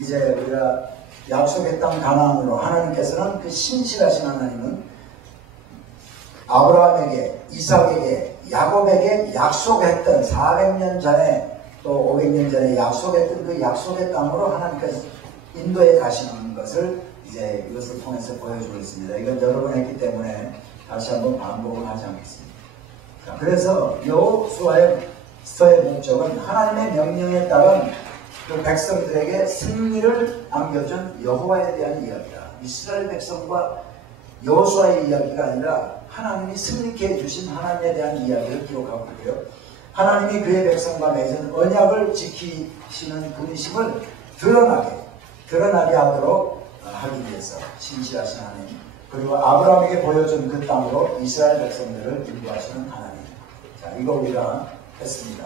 이제 우리가 약속의 땅 가나안으로 하나님께서는 그 신실하신 하나님은 아브라함에게, 이삭에게, 야곱에게 약속했던 400년 전에 또 500년 전에 약속했던 그 약속의 땅으로 하나님께서 인도에 가시는 것을 이제 이것을 통해서 보여주고 있습니다. 이건 여러 번 했기 때문에 다시 한번 반복을 하지 않겠습니다. 자, 그래서 여호수아의 목적은 하나님의 명령에 따른 그 백성들에게 승리를 안겨준 여호와에 대한 이야기다. 이스라엘 백성과 여호수아의 이야기가 아니라 하나님이 승리케 해주신 하나님에 대한 이야기를 기록하고 있고요. 하나님이 그의 백성과 맺은 언약을 지키시는 분이심을 드러나게 하도록 하기 위해서 신실하신 하나님, 그리고 아브라함에게 보여준 그 땅으로 이스라엘 백성들을 인도하시는 하나님. 자, 이거 우리가 했습니다.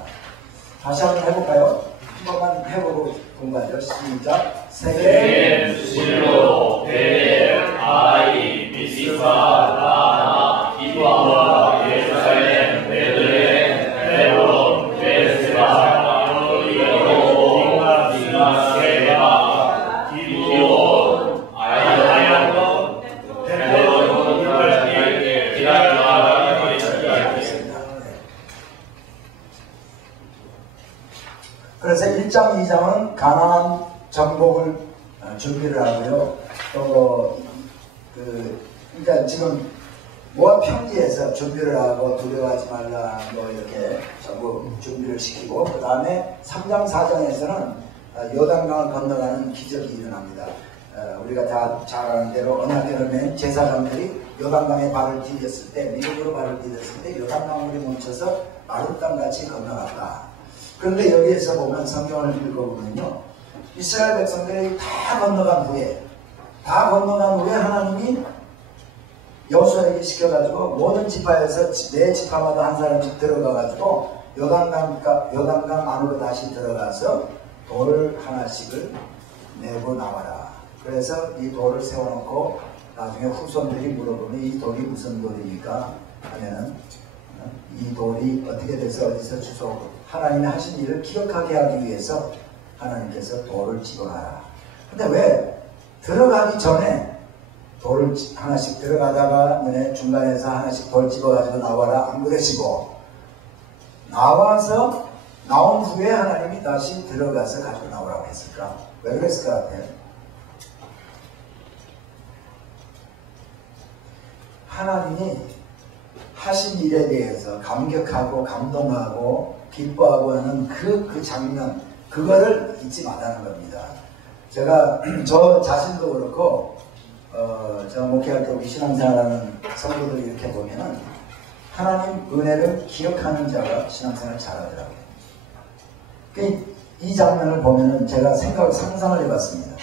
다시 한번 해볼까요? 한 번만 해보고 공부하죠. 시작. 셈, 실로, 베델, 아이, 미스파, 라마, 기브아와 예루살렘, 베들레헴, 헤브론, 베르세바, 여리고, 세바, 기브온, 아이야론, 헤브론, 기라기라. 그래서 1장, 2장은 가나안 정복을 준비를 하고요. 또 그러니까 지금 모압 평지에서 준비를 하고 두려워하지 말라 뭐 이렇게 전부 준비를 시키고, 그 다음에 3장, 4장에서는 요단강을 건너가는 기적이 일어납니다. 우리가 다 잘 아는 대로 언약궤를 맨 제사장들이 요단강에 발을 디뎠을 때, 미국으로 발을 디뎠을 때 요단강물이 멈춰서 마른 땅같이 건너갔다. 그런데 여기에서 보면 성경을 읽어보면요, 이스라엘 백성들이 다 건너간 후에 하나님이 여호수아에게 시켜가지고 모든 지파에서 내 지파마다 한 사람씩 들어가가지고 요단강 안으로 다시 들어가서 돌 하나씩을 내고 나와라. 그래서 이 돌을 세워놓고 나중에 후손들이 물어보면 이 돌이 무슨 돌입니까? 하면은 이 돌이 어떻게 돼서 어디서 주워 하나님이 하신 일을 기억하게 하기 위해서 하나님께서 돌을 집어가라. 근데 왜 들어가기 전에 돌을 하나씩 들어가다가 너네 중간에서 하나씩 돌 집어가지고 나와라 안 그러시고, 나온 후에 하나님이 다시 들어가서 가지고 나오라고 했을까? 왜 그랬을 것 같아요? 하나님이 하신 일에 대해서 감격하고 감동하고 기뻐하고 하는 그 장면, 그거를 잊지 말라는 겁니다. 제가 저 자신도 그렇고 제가 목회할 때 우리 신앙생활하는 성도들이 이렇게 보면은 하나님 은혜를 기억하는 자가 신앙생활을 잘하더라고요. 이 장면을 보면은 제가 상상을 해봤습니다.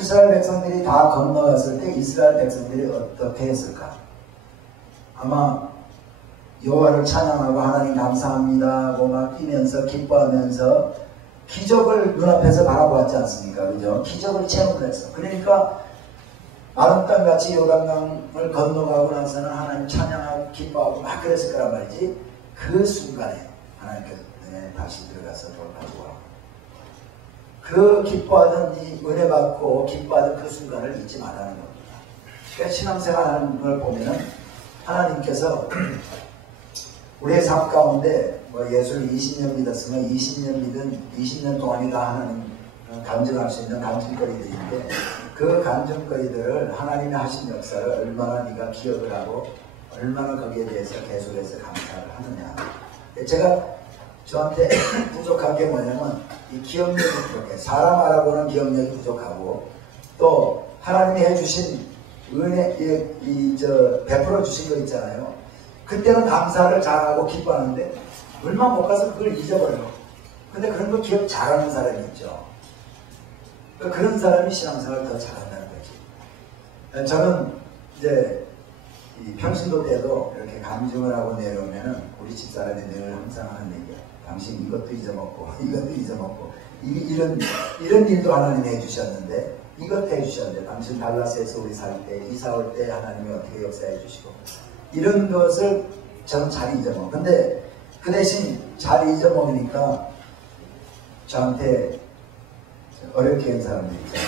이스라엘 백성들이 다 건너갔을 때 이스라엘 백성들이 어떻게 했을까? 아마 여호와를 찬양하고 하나님 감사합니다 하고 막 뛰면서 기뻐하면서 기적을 눈앞에서 바라보았지 않습니까? 그죠? 기적을 체험을 했어. 그러니까 마른 땅같이 요단강을 건너가고 나서는 하나님 찬양하고 기뻐하고 막 그랬을 거란 말이지. 그 순간에 하나님께서 다시 들어가서 돌 가지고 와. 그 기뻐하던 이 은혜 받고 기뻐하던 그 순간을 잊지 말라는 겁니다. 그러니까 신앙생활 하는 걸 보면은 하나님께서 우리의 삶 가운데 뭐 예수를 20년 믿었으면 20년 동안이 다 하나님 간증할 수 있는 간증거리들인데, 그 간증거리들을 하나님이 하신 역사를 얼마나 네가 기억을 하고 얼마나 거기에 대해서 계속해서 감사를 하느냐. 제가 저한테 부족한 게 뭐냐면 이 기억력이 부족해. 사람 알아보는 기억력이 부족하고, 또 하나님이 해주신 은혜, 베풀어 주신 거 있잖아요. 그때는 감사를 잘하고 기뻐하는데 얼마 못 가서 그걸 잊어버려요. 근데 그런 거 기억 잘하는 사람이 있죠. 그런 사람이 신앙생활을 더 잘한다는 거지. 저는 이제 이 평신도 때도 이렇게 감증을 하고 내려오면은 우리 집사람이 늘 항상 하는 얘기야. 당신 이것도 잊어먹고 이것도 잊어먹고 이런 일도 하나님이 해주셨는데, 이것도 해주셨는데, 당신 달라스에서 우리 살 때 이사 올 때 하나님이 어떻게 역사해 주시고, 이런 것을 저는 잘 잊어먹어. 근데 그 대신 잘 잊어먹으니까 저한테 어렵게 한 사람들 있죠.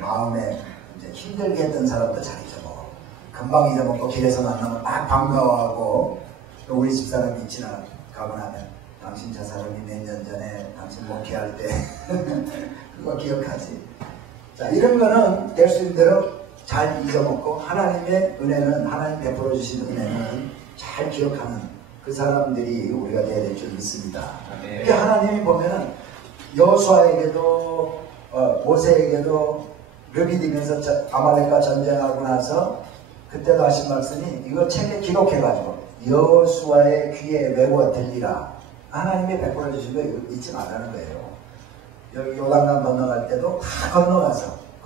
마음에 이제 힘들게 했던 사람도 잘 잊어먹어. 금방 잊어먹고 길에서 만나면 막 반가워하고 또 우리 집사람이 지나가고 나면 당신 저 사람이 몇 년 전에 당신 목회할 때 그거 기억하지. 자, 이런 거는 될 수 있는 대로 잘 잊어먹고 하나님의 은혜는 하나님 베풀어 주신 은혜는 잘 기억하는 그 사람들이 우리가 되어야 될 줄 믿습니다. 이렇게 하나님이 보면은 여호수아에게도 모세에게도 르비딤에서 아말렉과 전쟁하고 나서 그때도 하신 말씀이 이거 책에 기록해가지고 여호수아의 귀에 외워 들리라. 하나님이 베풀어 주신 거 잊지 말라는 거예요. 여기 요단강 건너갈 때도 다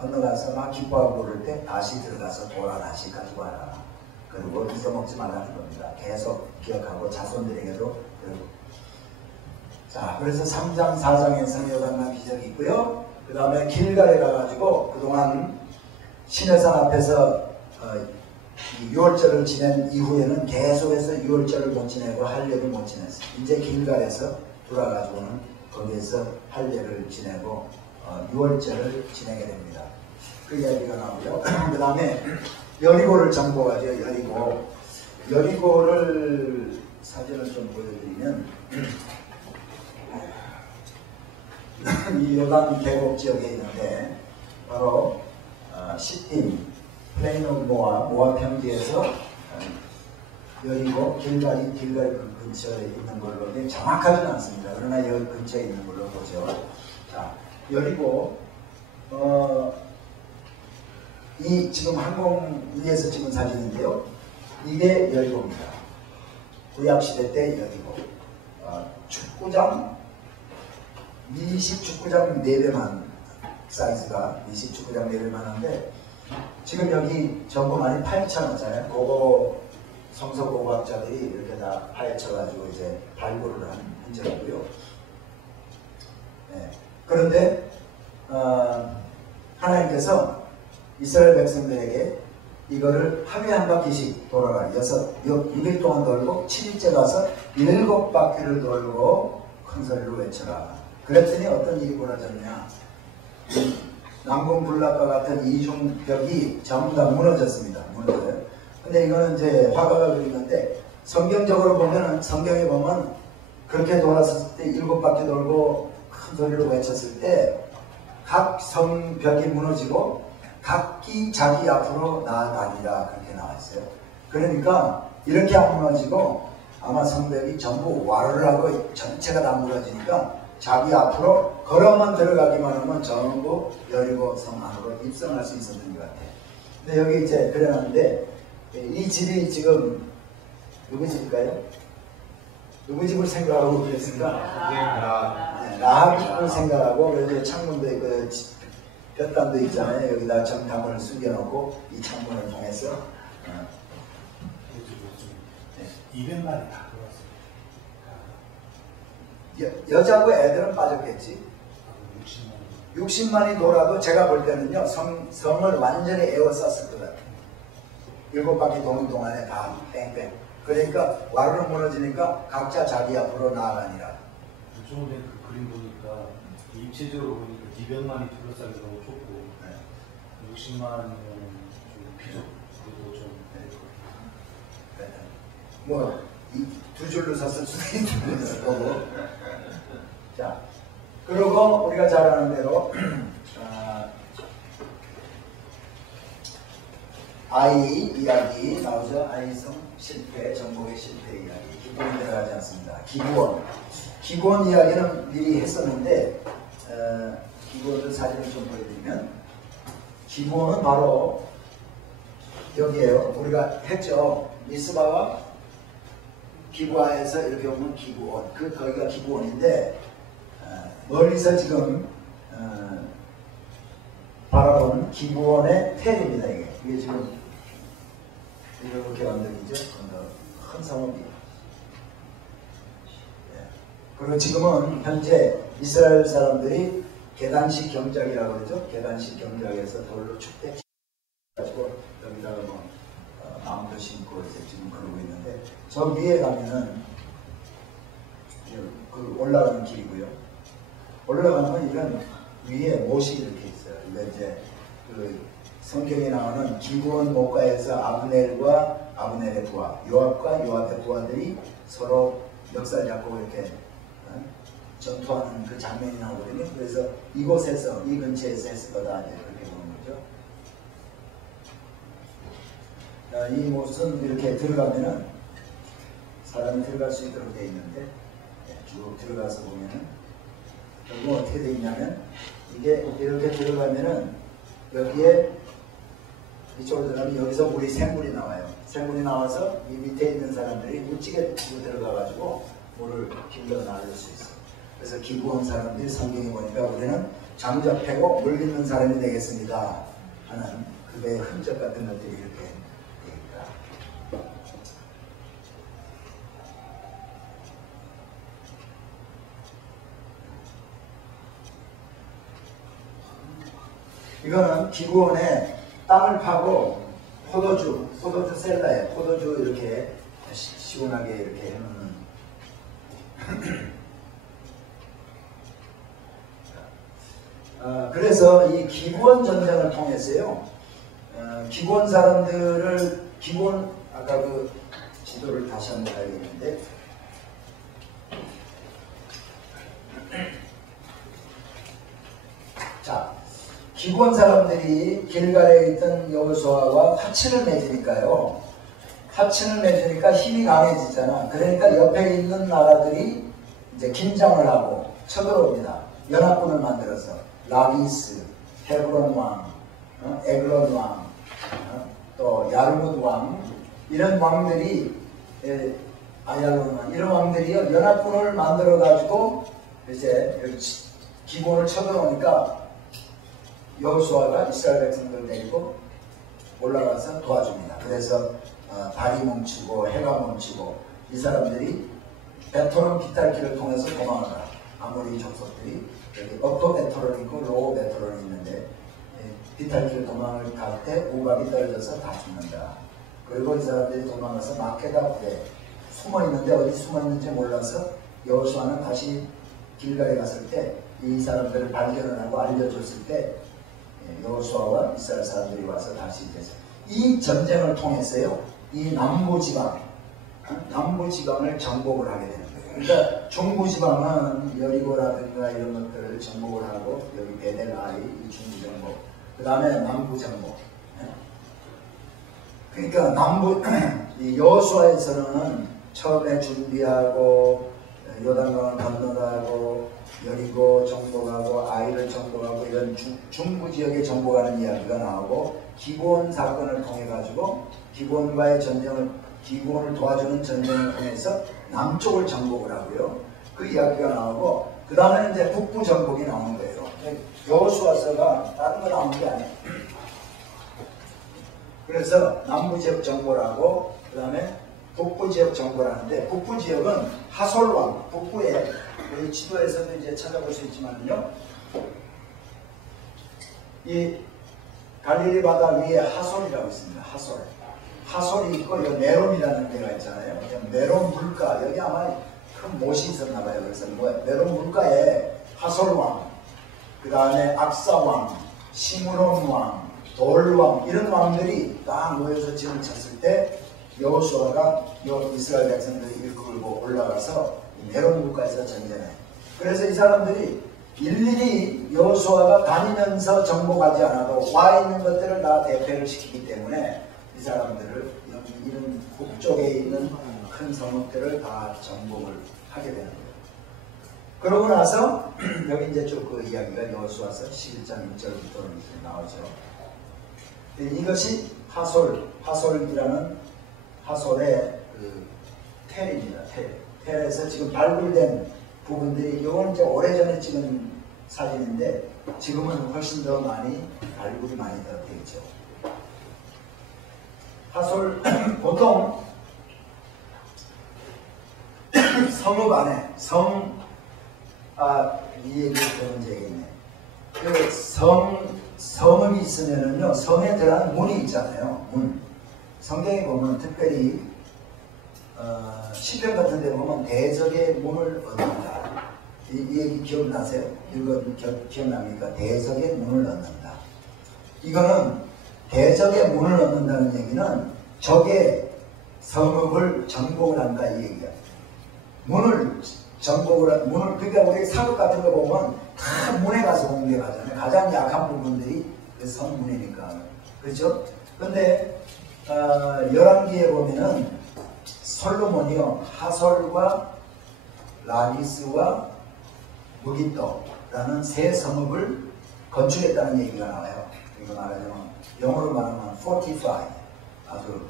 건너가서 막 기뻐하고 그럴 때 다시 들어가서 돌아 다시 가지고 와라. 그리고 잊어먹지 말라는 겁니다. 계속 기억하고 자손들에게도. 자, 그래서 3장 4장에서 요단강 기적이 있고요. 그 다음에 길갈에 가가지고 그동안 시내산 앞에서 유월절을 지낸 이후에는 계속해서 유월절을 못 지내고 할례를 못 지냈어요. 이제 길갈에서 돌아가지고는 거기에서 할례를 지내고 유월절을 지내게 됩니다. 그 이야기가 나오고요. 그 다음에 여리고를 정복하죠. 여리고를 사진을 좀 보여드리면 이 요단 계곡 지역에 있는데 바로 시딤 플레인 오브 모압 평지에서 여리고 길갈 근처에 있는 걸로 정확하지는 않습니다. 그러나 여기 근처에 있는 걸로 보죠. 자, 여리고 이 지금 항공 위에서 찍은 사진인데요. 이게 여리고입니다. 구약시대 때 여리고 축구장 미식 축구장 4배만 사이즈가 미식 축구장 4배만 한데 지금 여기 점검안이 파헤쳐놨잖아요. 그거 성서고고학자들이 이렇게 다 파헤쳐가지고 이제 발굴을 한 흔적이고요. 네. 그런데 하나님께서 이스라엘 백성들에게 이거를 하루에 한 바퀴씩 돌아가 6일 동안 돌고 7일째 가서 7바퀴를 돌고 큰 소리로 외쳐라. 그랬더니 어떤 일이 벌어졌냐. 남궁불락과 같은 이중벽이 전부 다 무너졌습니다. 무너져요. 근데 이거는 이제 화가가 그린 건데 성경적으로 보면은 성경에 보면 그렇게 돌았을 때 7바퀴 돌고 큰 소리로 외쳤을 때 각 성벽이 무너지고 각기 자기 앞으로 나아가니라 그렇게 나와 있어요. 그러니까 이렇게 안 무너지고 아마 성벽이 전부 와르르 하고 전체가 다 무너지니까 자기 앞으로 걸어만 들어가기만 하면 전부 여리고 성 안으로 입성할 수 있었던 것 같아요. 근데 여기 이제 그래놨는데 이 집이 지금 누구 집일까요? 누구 집을 생각하고 그랬습니까? 라합 집을 생각하고 그래서 창문도 있고 볕담도 있잖아요. 여기다 정탐을 숨겨놓고 이 창문을 통해서 200마리 다 돌았어요. 여자고 애들은 빠졌겠지. 60만이 돌아도 제가 볼 때는요 성을 완전히 에워쌌을 것 같아요. 7바퀴 도는 동안에 다 뺑뺑. 그러니까 와르르 무너지니까 각자 자기 앞으로 나아가니라. 요즘에 그 그림 보니까 입체적으로 보니까 200만이 둘러싸기 너무 좁고 60만은 좀 비좁. 그리고 좀 뭐 두 줄로 섰을 수도 있을 거고. 자, 그리고 우리가 잘 아는 대로 아이 이야기 나오죠. 아이성 실패, 정복의 실패 이야기. 기본이 들어가지 않습니다. 기본 이야기는 미리 했었는데 기본을 사진을 좀 보여드리면 기본은 바로 여기에요. 우리가 했죠. 미스바와 기부아에서 이렇게 오면 기부온. 거기가 기부온인데 멀리서 지금 바라보는 기부온의 텔입니다. 이게 지금 이렇게 언덕이죠. 큰 성읍이에요. 그리고 지금은 현재 이스라엘 사람들이 계단식 경작이라고 그러죠. 계단식 경작에서 돌로 축대가지고 여기다가 뭐 나무도 심고 이제 지금 그러고 있는데 저 위에 가면은 그 올라가는 길이고요. 올라가면 이건 위에 못이 이렇게 있어요. 이거 이제 그 성경에 나오는 기브온 목가에서 아브넬의 부하, 요압과 요압의 부하들이 서로 멱살 잡고 이렇게 전투하는 그 장면이 나오거든요. 그래서 이곳에서, 이 근처에서 했을 거다, 이제 그렇게 보는 거죠. 이 못은 이렇게 들어가면은 사람이 들어갈 수 있도록 되어 있는데, 쭉 들어가서 보면은 결국 어떻게 되어 있냐면, 이게 이렇게 들어가면은 여기에 이쪽으로 들어가면 여기서 물이 샘물이 나와요. 샘물이 나와서 이 밑에 있는 사람들이 물찌개 들어가가지고 물을 길러 나를 수 있어요. 그래서 기부한 사람들이 성경에 보니까 우리는 장작 패고 물 깃는 사람이 되겠습니다 하는 그의 흔적 같은 것들이 이렇게 되어 있다. 이거는 기부원에 땅을 파고 포도주 셀러에 포도주 이렇게 시원하게 이렇게 해놓는 그래서 이 기부원 전쟁을 통해서요, 기부원 사람들을 아까 그 지도를 다시 한번 봐야겠는데, 자, 기부원 사람들이 길갈에 있던 여호수아와 화친을 맺으니까요. 화친을 맺으니까 힘이 강해지잖아. 그러니까 옆에 있는 나라들이 이제 긴장을 하고 쳐들어옵니다. 연합군을 만들어서 라기스, 헤브론 왕, 에글론 왕, 또 야르뭇 왕, 이런 왕들이 아얄론 왕, 이런 왕들이 연합군을 만들어 가지고 이제 기본을 쳐들어오니까 여호수아가 이스라엘 백성들을 데리고 올라가서 도와줍니다. 그래서 달이 멈추고 해가 멈추고 이 사람들이 베토론 비탈길을 통해서 도망하더라. 아모리 족속들이 여기 업토 베토론이 있고 로우 베토론이 있는데 비탈길 도망을 갈 때 우박이 떨어져서 다 죽는다. 그리고 이 사람들이 도망가서 마케다 굴에 숨어 있는데 어디 숨어 있는지 몰라서 여호수아는 다시 길갈에 갔을 때 이 사람들을 발견을 하고 알려줬을 때 여호수아와 이스라엘 사람들이 와서 다시 이제 이 전쟁을 통해서요, 이 남부지방을 정복을 하게 되는 거예요. 그러니까 중부지방은 여리고라든가 이런 것들을 정복을 하고 여기 베델아이 이 중부 정복, 그 다음에 남부 정복. 그러니까 이 여호수아에서는 처음에 준비하고 요단강을 건너가고 여리고 정복하고 아이를 정복하고 이런 중부 지역에 정복하는 이야기가 나오고 기브온 사건을 통해 가지고 기브온과의 전쟁을 기브온을 도와주는 전쟁을 통해서 남쪽을 정복을 하고요. 그 이야기가 나오고 그 다음에 이제 북부 정복이 나오는 거예요. 여호수아서가 다른 거 나오는 게 아니에요. 그래서 남부 지역 정복을 하고 그 다음에 북부 지역 정복을 하는데 북부 지역은 하솔왕 북부에 우리 지도에서도 이제 찾아볼 수 있지만요. 이 갈릴리 바다 위에 하솔이라고 있습니다. 하솔이 있고 여기 메론이라는 데가 있잖아요. 메론 물가 여기 아마 큰 못이 있었나 봐요. 그래서 메론 물가에 하솔왕, 그 다음에 악사왕, 시므론왕, 돌왕 이런 왕들이 딱 모여서 지을 쳤을 때 여호수아가 이스라엘 백성들이 일끌고 올라가서 메론 물가에서 전쟁해. 그래서 이 사람들이 일일이 여호수아가 다니면서 정복하지 않아도 와 있는 것들을 다 대패를 시키기 때문에 이 사람들을 여기 이런 북쪽에 있는 큰 성읍들을 다 정복을 하게 되는 거예요. 그러고 나서 여기 이제 쭉 그 이야기가 여호수아서 11장 1절부터 나오죠. 이것이 하솔이라는 하솔의 그 텔입니다. 텔에서 지금 발굴된 부분들이 이건 이제 오래전에 찍은 사진인데 지금은 훨씬 더 많이 발굴이 많이 더 되어 있죠. 하솔 보통 성읍 안에 이 얘기를 들은 적이 있네. 그 성읍이 있으면은요, 성에 들어가는 문이 있잖아요. 문. 성경에 보면 특별히 시편 같은 데 보면 대적의 문을 얻는다. 이 얘기 기억나세요? 이거 기억납니까? 대적의 문을 얻는다. 이거는 대적의 문을 얻는다는 얘기는 적의 성읍을 정복을 한다 이 얘기야. 문을 정복을 문을 그러니까 우리 사극 같은 거 보면 다 문에 가서 공격하잖아요. 가장 약한 부분들이 그 성문이니까. 그렇죠? 근데 열왕기에 보면은 솔로몬이요 하솔과 라기스와 무기또라는 세 성읍을 건축했다는 얘기가 나와요. 이거 말하자면 영어로 말하면 fortify, 아주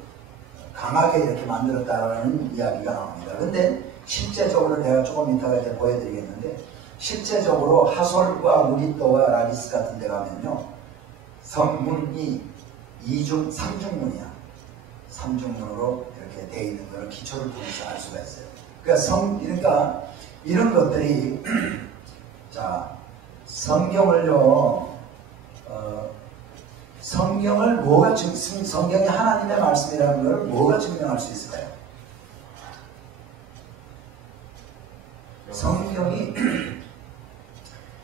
강하게 이렇게 만들었다라는 이야기가 나옵니다. 근데 실제적으로 내가 조금 이따가 이제 보여드리겠는데 실제적으로 하솔과 무기또와 라기스 같은 데 가면요 성문이 3중문이야. 3중문으로 이렇게 돼 있는 걸 기초를 통해서 알 수가 있어요. 그러니까 이런 것들이 자 성경을요 성경을 뭐가 성경이 하나님의 말씀이라는 걸 뭐가 증명할 수 있을까요?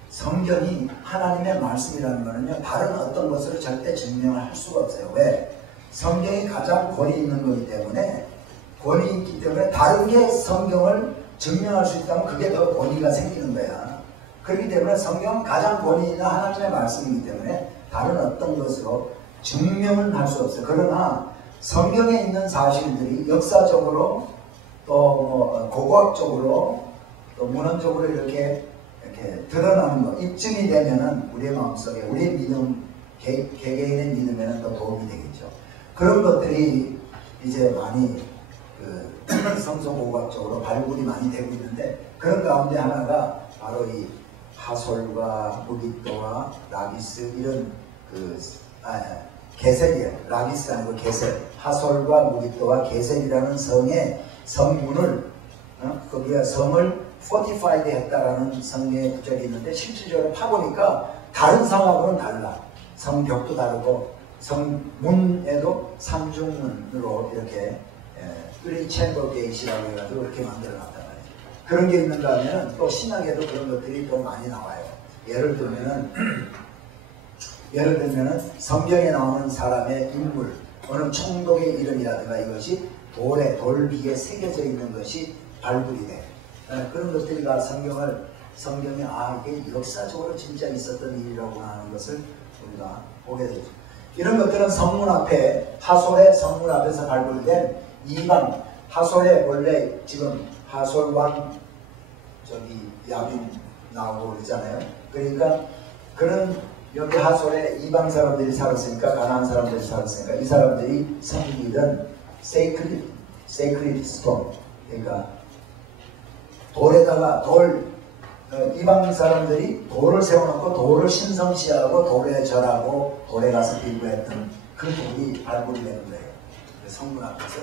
성경이 하나님의 말씀이라는 것은요 다른 어떤 것으로 절대 증명을 할 수가 없어요. 왜? 성경이 가장 권위 있는 거기 때문에 권위 있기 때문에 다른 게 성경을 증명할 수 있다면 그게 더 권위가 생기는 거야. 그렇기 때문에 성경은 가장 권위 있는 하나님의 말씀이기 때문에 다른 어떤 것으로 증명은 할 수 없어요. 그러나 성경에 있는 사실들이 역사적으로 또 고고학적으로 또 문헌적으로 이렇게 드러나는 것, 입증이 되면은 우리의 마음속에 우리의 믿음, 개개인의 믿음에는 더 도움이 되겠죠. 그런 것들이 이제 많이 성서고고학적으로 발굴이 많이 되고 있는데 그런 가운데 하나가 바로 이 하솔과 무기또와 라기스 이런 게셀이에요. 라기스가 아니고 게셀. 하솔과 무기또와 게셀이라는 성의 성문을 거기가 성을 fortified 했다라는 성경의 구절이 있는데 실질적으로 파보니까 다른 성하고는 달라. 성벽도 다르고 성문에도 3중문으로 이렇게 three chamber gate이라고 해가지고 이렇게 만들어놨단 말이에요. 그런 게 있는가 하면 또 신학에도 그런 것들이 또 많이 나와요. 예를 들면은 성경에 나오는 사람의 인물, 어느 총독의 이름이라든가 이것이 돌비에 새겨져 있는 것이 발굴이 돼. 그런 것들이 성경에 이게 역사적으로 진짜 있었던 일이라고 하는 것을 우리가 보게 되죠. 이런 것들은 성문 앞에 하솔의 성문 앞에서 발굴된 이방 하솔의 원래 지금 하솔 왕 야빈 나오고 그러잖아요. 그러니까 그런 여기 하솔에 이방 사람들이 살았으니까 가나안 사람들이 살았으니까 이 사람들이 섬기던 sacred stone 그러니까 돌에다가 이방 사람들이 돌을 세워놓고 돌을 신성시하고 돌에 절하고 돌에 가서 기도했던 그 돌이 발굴이 되는 거예요. 성문 앞에서.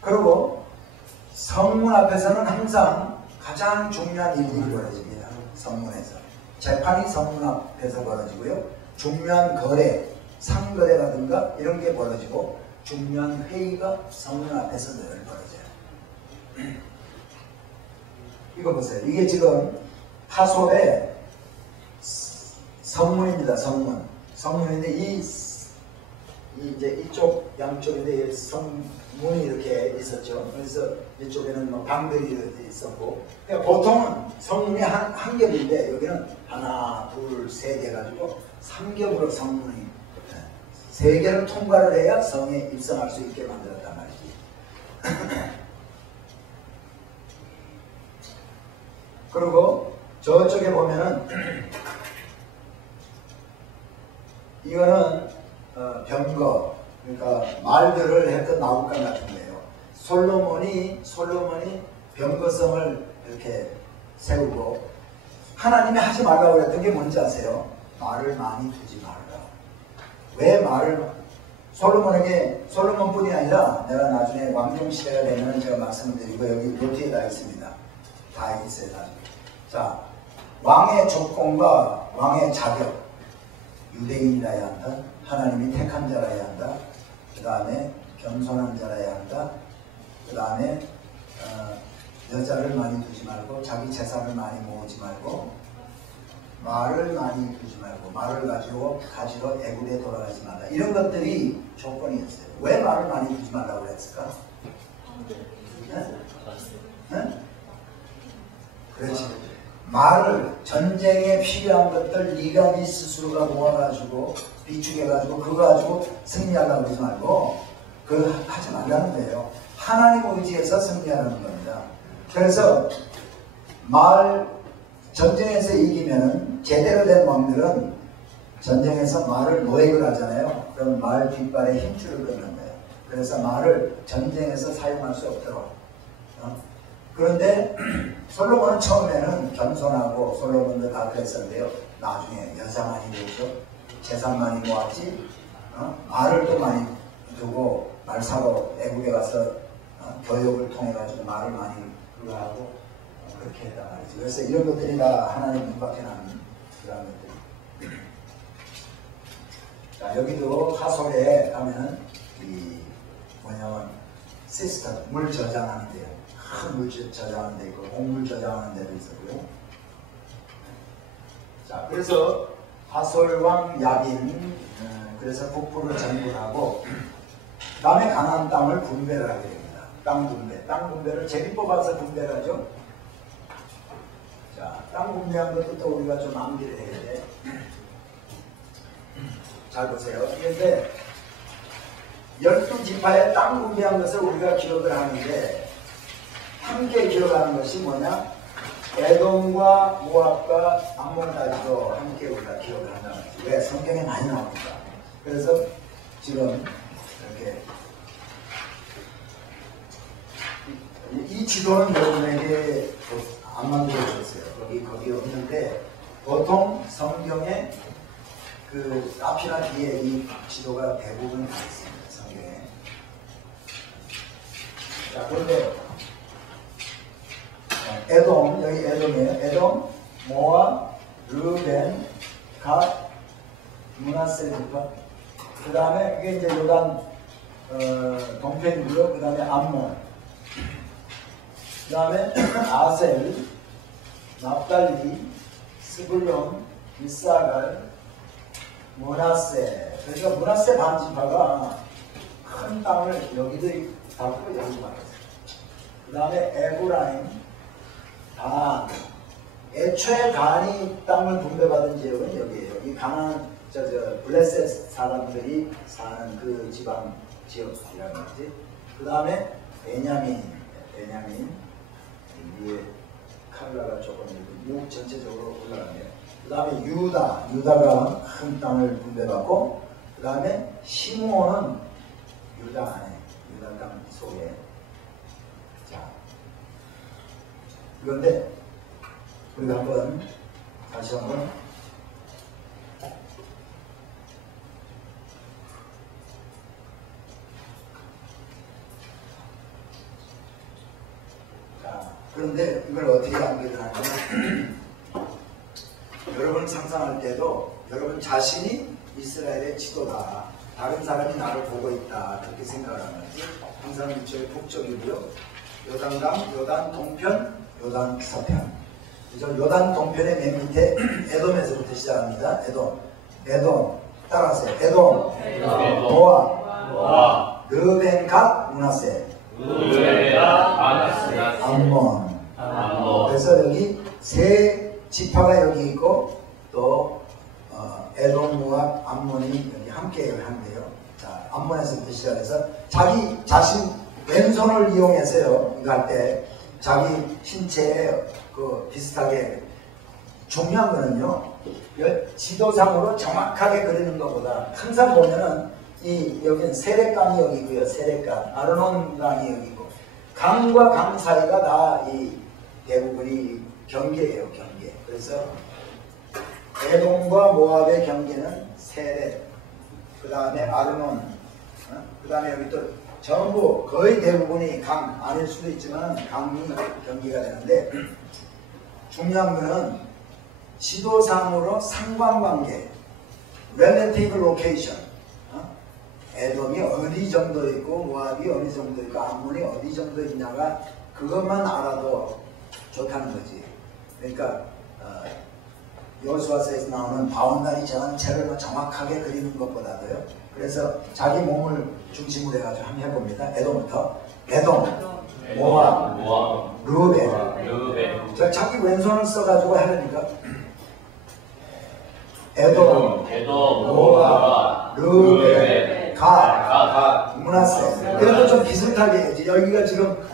그리고 성문 앞에서는 항상 가장 중요한 일이 벌어집니다. 성문에서. 재판이 성문 앞에서 벌어지고요. 중요한 거래, 상거래라든가 이런 게 벌어지고 중요한 회의가 성문 앞에서 늘 벌어져요. 이거 보세요. 이게 지금 하솔의 성문입니다. 성문인데 이제 이쪽 양쪽인데 성문이 이렇게 있었죠. 그래서 이쪽에는 뭐 방들이 있었고. 그러니까 보통은 성문이 한 겹인데 여기는 하나, 둘, 셋 해가지고 3겹으로 성문이 3개를 통과를 해야 성에 입성할 수 있게 만들었단 말이지. 그리고 저쪽에 보면은 이거는 병거, 그러니까 말들을 했던 나무관 같은 거예요. 솔로몬이 병거성을 이렇게 세우고 하나님이 하지 말라고 그랬던 게 뭔지 아세요? 말을 많이 두지 말라. 왜 솔로몬뿐이 아니라 내가 나중에 왕정시대가 되면 제가 말씀을 드리고 여기 노트에 다 있습니다. 다 있어요. 자, 왕의 조건과 왕의 자격, 유대인이라야 한다, 하나님이 택한 자라야 한다, 그 다음에 겸손한 자라야 한다, 그 다음에 여자를 많이 두지 말고 자기 재산을 많이 모으지 말고 말을 많이 두지 말고 말을 가지고 애국에 돌아가지 말라. 이런 것들이 조건이었어요. 왜 말을 많이 두지 말라고 그랬을까? 네? 그렇지. 말을 전쟁에 필요한 것들 네가 네 스스로가 모아가지고 비축해가지고 그거 가지고 승리하려고 그러지 말고 그거 하지 말라는 거예요. 하나님 의지에서 승리하는 겁니다. 그래서 전쟁에서 이기면은 제대로 된 왕들은 전쟁에서 말을 노획을 하잖아요. 그럼 말 뒷발에 힘줄을 끄는 거예요. 그래서 말을 전쟁에서 사용할 수 없도록. 그런데 솔로몬은 처음에는 겸손하고 솔로몬도 다 그랬었는데요. 나중에 여자 많이 되죠. 재산 많이 모았지. 말을 또 많이 두고 말 사러 애국에 가서 교육을 통해 가지고 말을 많이 그거 하고 그렇게 했단 말이죠. 그래서 이런 것들이 다 하나님 눈밖에 나는 그런 것들. 자, 여기도 하솔에 가면은 이 뭐냐면 시스템 물 저장하는 데요. 큰 물 저장하는 데 있고 곡물 저장하는 데도 있었고요. 자, 그래서 하솔왕 야빈 그래서 북부를 점령하고 그 다음에 가나안 땅을 분배를 하게 됩니다. 땅 분배를 제비 뽑아서 분배를 하죠. 자, 땅 분배한 것도 또 우리가 좀 암기를 해야 돼. 잘 보세요. 그런데 12지파의 땅 분배한 것을 우리가 기억을 하는데 함께 기억하는 것이 뭐냐? 에돔과 모압과 암몬까지도 함께 우리가 기억을 한다는 거지. 왜? 성경에 많이 나옵니다. 그래서 지금 이렇게 이 지도는 여러분에게 안 만들어줬어요. 거기 없는데 보통 성경에 그 앞이나 뒤에 이 지도가 대부분 다 있습니다. 성경에. 자, 그런데 에돔, 여기 에돔이에요. 에돔, 모압, 르벤, 갓, 므낫세 지파. 그 다음에 이게 이제 요단 동편이고요. 그 다음에 암몬. 그 다음에 아셀, 납달리, 스불론, 이사갈, 므낫세. 그러니까 므낫세 반지파가 큰 땅을 여기도 받고 여기도 받았어요. 그 다음에 에브라임, 단. 애초에 단이 땅을 분배받은 지역은 여기에요. 이 가나안 블레셋 사람들이 사는 그 지방 지역이라는 거지. 그 다음에 베냐민 위에 칼라가 조금 육 전체적으로 올라가네요. 그 다음에 유다가 큰 땅을 분배받고, 그 다음에 시므온은 유다 안에, 유다 땅 속에. 자, 그런데 우리가 다시 한번 그런데 이걸 어떻게 암기를 하냐면 여러분 상상할 때도 여러분 자신이 이스라엘의 지도다. 다른 사람이 나를 보고 있다. 그렇게 생각을 하는 거지. 항상 이쪽이 북쪽이고요. 요단강, 요단 동편, 요단 서편. 그래서 요단 동편의 맨 밑에 에돔에서부터 시작합니다. 에돔. 따라하세요. 에돔. 모압. 르벤, 갓, 므낫세. 암몬. 그래서 여기 세 지파가 여기 있고 또 에돔, 모압, 암몬이 여기 함께 한대요. 자, 암몬에서부터 시작해서 자기 자신 왼손을 이용해서요. 이거 할 때 자기 신체에 그 비슷하게 중요한 거는요. 지도상으로 정확하게 그리는 것보다 항상 보면은 여기는 세렛강이 여기 있고요. 세렛강, 아르논강이 여기 있고 강과 강 사이가 다 이 대부분이 경계예요. 경계. 그래서 에돔과 모압의 경계는 세렛, 그 다음에 아르논, 그 다음에 여기 또 전부 거의 대부분이 강 아닐 수도 있지만 강이 경계가 되는데 중요한 거는 지도상으로 상관관계, relative location. 에돔이 어디 정도 있고 모압이 어디 정도 있고 암몬이 어디 정도 있냐가 그 그것만 알아도 좋다는 거지. 그러니까 여호수아서에서 나오는 바운다리 전체를 정확하게 그리는 것보다도요. 그래서 자기 몸을 중심으로 해가지고 한번 해봅니다. 에돔부터 에돔, 모압, 르벤. 저 자기 왼손을 써가지고 하려니까 에돔, 모압, 르벤, 갓, 므낫세. 그래도 좀 비슷하게 해야지. 여기가 지금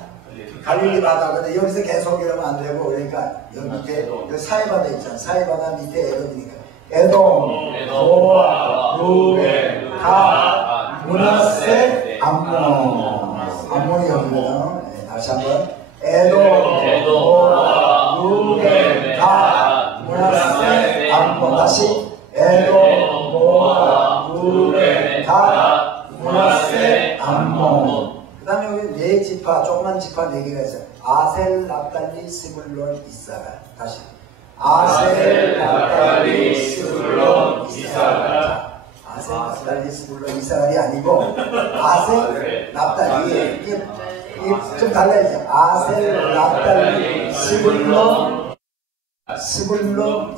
갈릴리 바다거든. 여기서 계속 이러면 안 되고, 그러니까 여기 밑에 여기 사해바다 있잖아. 사해바다 밑에 에돔이니까 에돔, 모압, 르벤, 갓, 므낫세, 암몬이 여기거든. 네, 다시 한번 에돔, 모압, 르벤, 갓, 므낫세, 암몬. 다시 에돔, 모압, 르벤, 갓, 므낫세, 암몬. 그 다음에 여기 네 지파, 조그만 지파 네 개가 있어요. 아셀, 납달리, 스불론, 이사갈. 다시 아셀, 납달리, 스불론, 이사갈. 아셀, 납달리, 스불론, 이사갈이 아니고 아셀, 납달리. 이게 좀 달라야지. 아셀, 납달리, 스불론,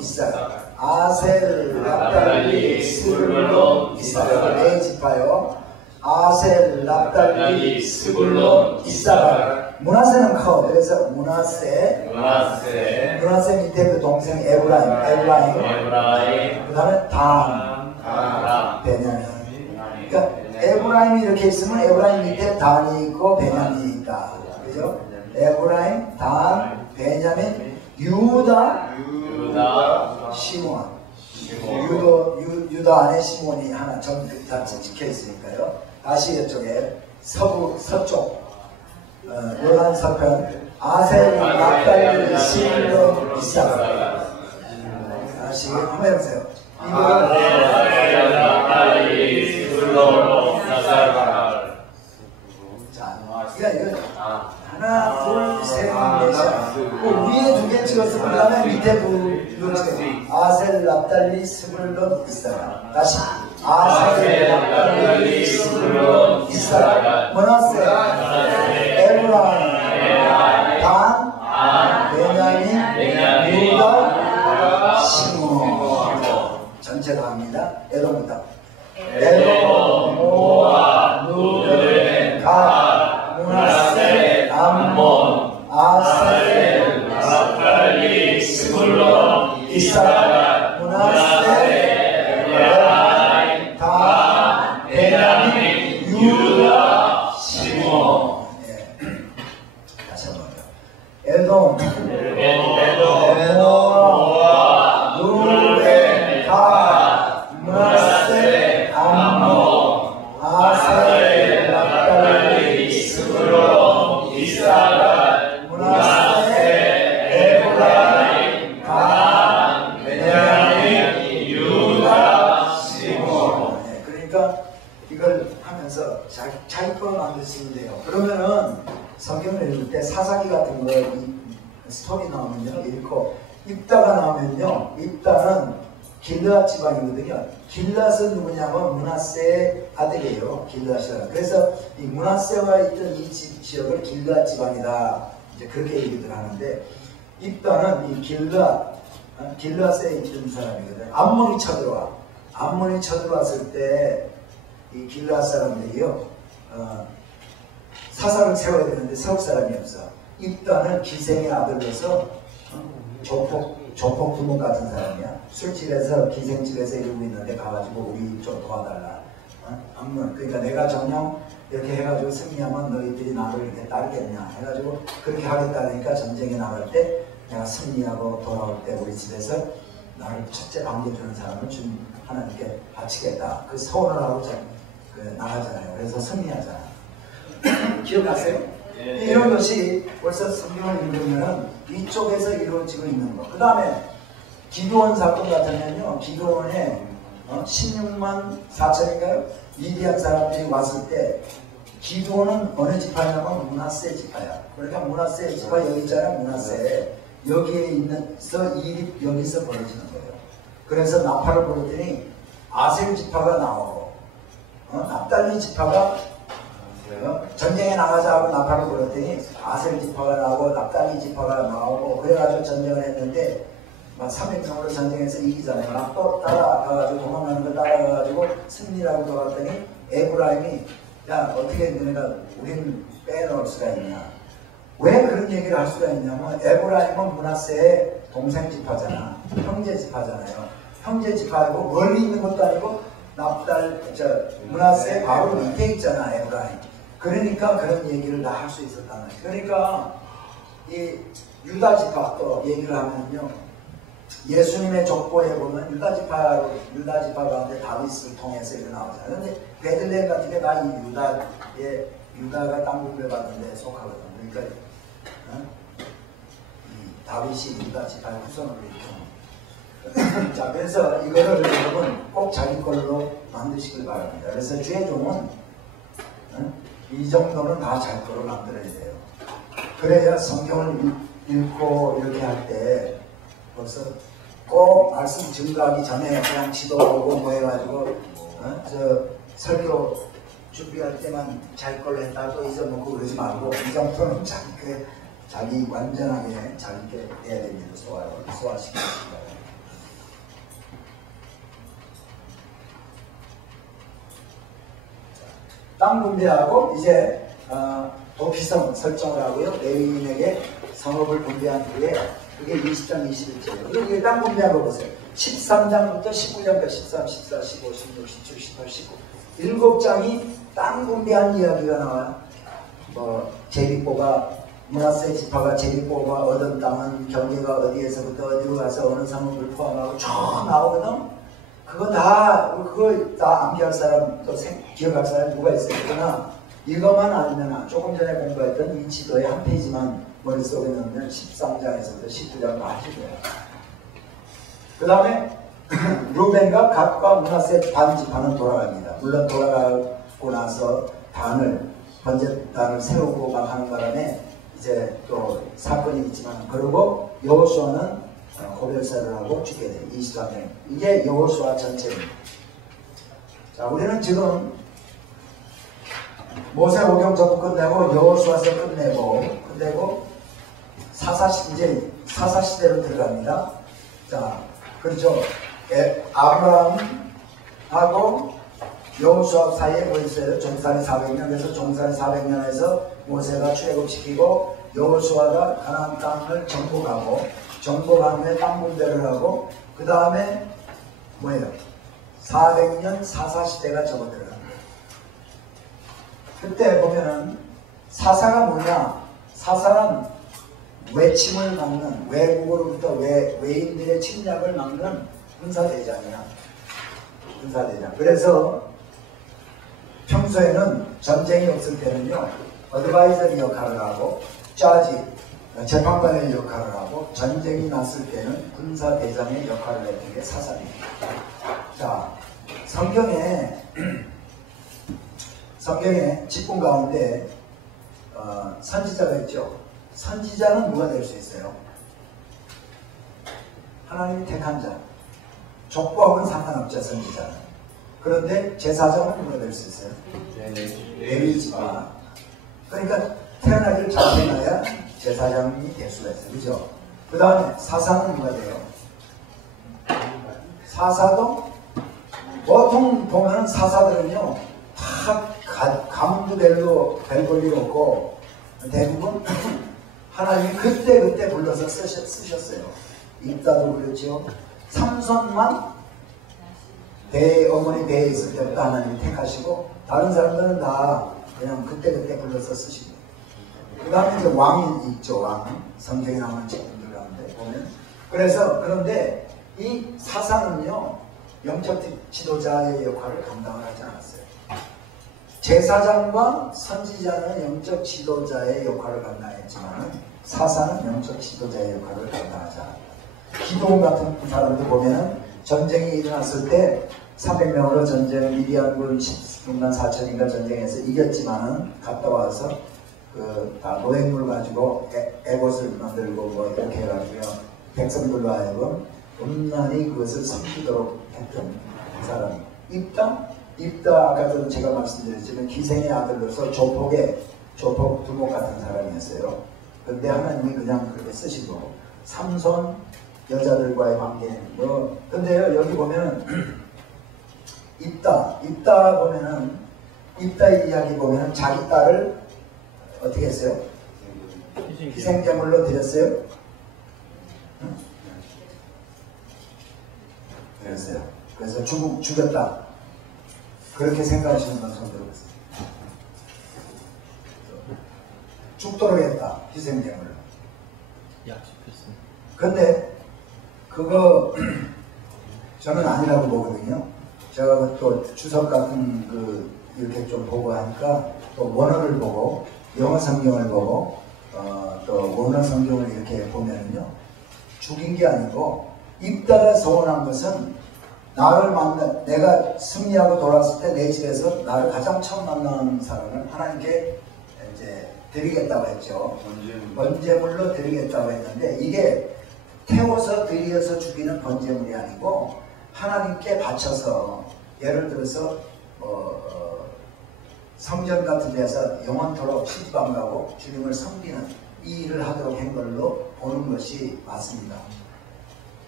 이사갈. 아셀, 납달리, 스불론, 이사갈. 네 지파요. 아셀, 납달리, 스불론, 이사갈. 므낫세는 커. 그래서 므낫세 밑에 그 동생이 에브라임. 그 다음에 단, 베냐민. 그러니까 에브라임이 이렇게 있으면 에브라임 밑에 단이 있고 베냐민이 있다. 그죠? 에브라임, 단, 베냐민, 유다, 시몬. 유다 안에 시몬이 하나 다 찍혀 있으니까요. 다시 이쪽에 서쪽 요단 서편 아셀, 납달리, 스불론, 이사갈. 다시 한번 해보세요. 자, 이거 하나, 둘, 셋, 넷이야. 위에 두 개 찍었으면 그 다음에 밑에 두 개. 아셀, 납달리, 스불론, 이사갈. 다시 아셀, 납달리, 스불론, 이사갈. 므낫세, 에브라임, 단, 베냐민, 유다, 시몬. 전체 다 합니다. 에돔부터 에돔, 모압, 르벤, 갓, 므낫세, 암몬, 아셀, 납달리, 스불론, 이사갈. 므낫세, 에브라임, 단, 베냐민, 유다, 시몬. 다시 한번 에돔, 모압, 르벤, 갓, 므낫세, 암몬, 아셀, 납달리, 스불론, 이사갈. 므낫세, 에브라임, 갓, 베냐민, 유다, 시몬. 그러니까 이걸 하면서 자기 거 만드시면 돼요. 그러면은 성경을 읽을 때 사사기 같은 거 스토리 나오면요 읽고 입다가 나오면요, 입다는 길르앗 지방이거든요. 길르앗은 누구냐면 므낫세의 아들이에요. 길르앗이라. 그래서 이 므낫세가 있던 이 지역을 길르앗 지방이다. 이제 그렇게 얘기들 하는데, 입다는 이 길르앗에 있던 사람이거든요. 암몬이 쳐들어와. 암몬이 쳐들어왔을 때 이 길르앗 사람들이요, 사사를 세워야 되는데 세울 사람이 없어. 입다는 기생의 아들로서 조폭 두목 같은 사람이야. 술집에서 기생집에서 이러고 있는데 가가지고 우리 좀 도와달라. 암몬. 그러니까 내가 정녕 이렇게 해가지고 승리하면 너희들이 나를 이렇게 따르겠냐 해가지고 그렇게 하겠다니까 전쟁에 나갈 때 내가 승리하고 돌아올 때 우리 집에서 나를 첫째 반겨주는 사람을 좀 하나님께 바치겠다. 그 서원을 하고 나가잖아요. 그래서 승리하잖아. 기억하세요? 이런 것이 벌써 성경을 읽으면 이쪽에서 이루어지고 있는 거. 그 다음에 기드온 사건 같으면요, 기드온에 16만 4천인가요? 미디안 사람들이 왔을 때 기드온은 어느 지파냐면 므낫세 지파야. 그러니까 므낫세 지파 여기 있잖아요. 므낫세 여기에 있는서 일이 여기서 벌어지는 거예요. 그래서 나팔을 불었더니 아셀 지파가 나오고 납달리 지파가 전쟁에 나가자 하고 나팔을 불었더니 아셀 지파가 나오고 납달리 지파가 나오고 그래가지고 전쟁을 했는데 막 300명으로 전쟁에서 이기잖아요. 막 또 따라가가지고 도망가는 거 따라가가지고 승리라고 돌아왔더니 에브라임이 야 어떻게 너네가 우리는 빼놓을 수가 있냐. 왜 그런 얘기를 할 수가 있냐면 에브라임은 므낫세의 동생 지파잖아. 형제 지파잖아요. 형제 지파이고 멀리 있는 것도 아니고 므낫세 바로 밑에 있잖아 에브라임. 그러니까 그런 얘기를 다 할 수 있었단 말이야. 그러니까 이 유다 지파 또 얘기를 하면요. 예수님의 족보에 보면 유다 지파 가운데 다윗을 통해서 이렇게 나오잖아요. 그런데 베들레헴 같은 게 다 이 유다가 땅 분배받은 데 속하거든. 그러니까 이 다윗이 유다 지파의 후손으로 이렇게. 자, 그래서 이거를 여러분 꼭 자기 걸로 만드시길 바랍니다. 그래서 주의 종은 이 정도는 다 자기 걸로 만들어야 돼요. 그래야 성경을 읽고 이렇게 할 때 벌써 꼭 말씀 증거하기 전에 그냥 지도하고 뭐 해가지고 저 설교 준비할 때만 자기 걸로 했다고 잊어먹고 그러지 말고 이 정도는 자기 완전하게 자기게 해야 됩니다. 소화시키는 거예요. 땅 분배하고 이제 도피성 설정을 하고요. 레위인에게 성읍을 분배한 후에 그게 20장 21절이에요. 그리고 땅 분배하고 보세요. 13장부터 19장까지 13, 14, 15, 16, 17, 18, 19 7장이 땅 분배한 이야기가 나와요. 제비꼬가 므낫세 지파가 제비꼬가 얻은 땅은 경계가 어디에서부터 어디로 가서 어느 성읍을 포함하고 쭉 나오거든. 그거 다 암기할 사람 또 기억할 사람 누가 있어요? 그러나 이것만 알면 조금 전에 공부했던 이 지도의 한 페이지만 머릿속에 넣으면 13장에서부터 19장 다 하실 거예요. 그 다음에 루벤과 갓과 므낫세 반 지파는 돌아갑니다. 물론 돌아가고 나서 번제단을 세우고 막 하는 바람에 이제 또 사건이 있지만 그러고 여호수아는 고별사를 하고 죽게 돼요. 23년. 이게 여호수아 전체입니다. 자, 우리는 지금 모세오경 전부 끝내고 여호수아서 끝내고 이제 사사시대로 들어갑니다. 자, 그렇죠. 아브라함하고 여호수아 사이에 뭐 있어요? 종살이 400년. 그래서 종살이 400년에서 모세가 출애굽시키고 여호수아가 가나안 땅을 정복하고 정복한 후에 땅 분배를 하고 그 다음에 뭐예요? 400년 사사시대가 접어들어갑니다. 그때 보면은 사사가 뭐냐? 사사는 외침을 막는 외국으로부터 외인들의 침략을 막는 군사대장이야. 군사대장. 그래서 평소에는 전쟁이 없을 때는요 어드바이저리 역할을 하고 짜지 재판관의 역할을 하고 전쟁이 났을 때는 군사대장의 역할을 했던 게 사사입니다. 자, 성경에 직분 가운데 선지자가 있죠. 선지자는 누가 될 수 있어요? 하나님이 택한 자. 족보하고는 상관없죠, 선지자는. 그런데 제사장은 누가 될 수 있어요? 레위 지파. 그러니까 태어나기를 잘 태어나야 제사장이 될 수가 있어요. 그죠? 그 다음에 사사는 누가 돼요? 사사도 보통 보면 사사들은요 다 가문도 별 볼일 없고 대부분 하나님이 그때 불러서 쓰셨어요. 입다도 그렇죠. 삼손만 어머니 배에 있을 때부터 하나님이 택하시고 다른 사람들은 다 그냥 그때 불러서 쓰시고 그 다음에 이제 왕이 있죠. 왕. 성경에 나오는 책들 가운데 보면 그런데 이 사사는요 영적 지도자의 역할을 감당을 하지 않았어요. 제사장과 선지자는 영적 지도자의 역할을 감당했지만 사사는 영적 지도자의 역할을 감당하지 않았다. 기도원 같은 사람들 보면은 전쟁이 일어났을 때 300명으로 전쟁 미디안군 16만 4천인가 전쟁에서 이겼지만은 갔다 와서 다 노획물 가지고 에봇을 만들고 뭐 이렇게 해가지고요 백성들로 하여금 온전히 그것을 섬기도록 했던 그 사람이 입다 아까도 제가 말씀드렸지만 기생의 아들로서 조폭 두목 같은 사람이었어요. 그런데 하나님이 그냥 그렇게 쓰시고 삼손 여자들과의 관계 근데요 여기 보면은 입다 보면은 입다의 이야기 보면은 자기 딸을 어떻게 했어요? 희생제물로 드렸어요? 그랬어요. 그래서 죽였다. 그렇게 생각하시는 분 손 들어보세요. 죽도록 했다. 희생제물로. 약속했습니다. 근데 그거 저는 아니라고 보거든요. 제가 또 주석 같은 이렇게 좀 보고 하니까 또 원어를 보고 영어 성경을 보고 또 원어 성경을 이렇게 보면은요 죽인 게 아니고 입다가 서운한 것은 내가 승리하고 돌아왔을 때 내 집에서 나를 가장 처음 만나는 사람을 하나님께 이제 드리겠다고 했죠. 번제물로 드리겠다고 했는데 이게 태워서 드리어서 죽이는 번제물이 아니고 하나님께 바쳐서 예를 들어서 성전 같은 데서 영원토록 시집 안 가고 주님을 섬기는 이 일을 하도록 한 걸로 보는 것이 맞습니다.